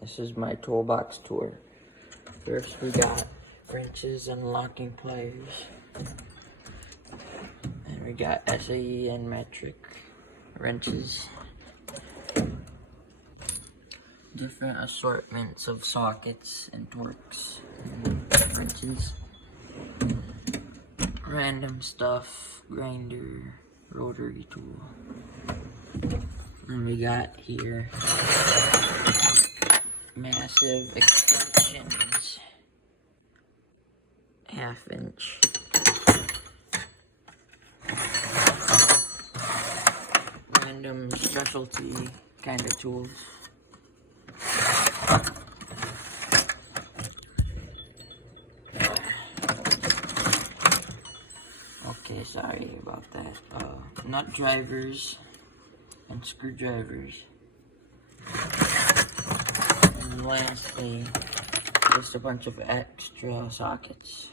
This is my toolbox tour. First we got wrenches and locking pliers. And we got SAE and metric wrenches. Different assortments of sockets and Torx and wrenches. Random stuff, grinder, rotary tool. And we got here massive extensions, 1/2 inch. Random specialty kind of tools. Okay, sorry about that. Nut drivers and screwdrivers. And lastly, just a bunch of extra sockets.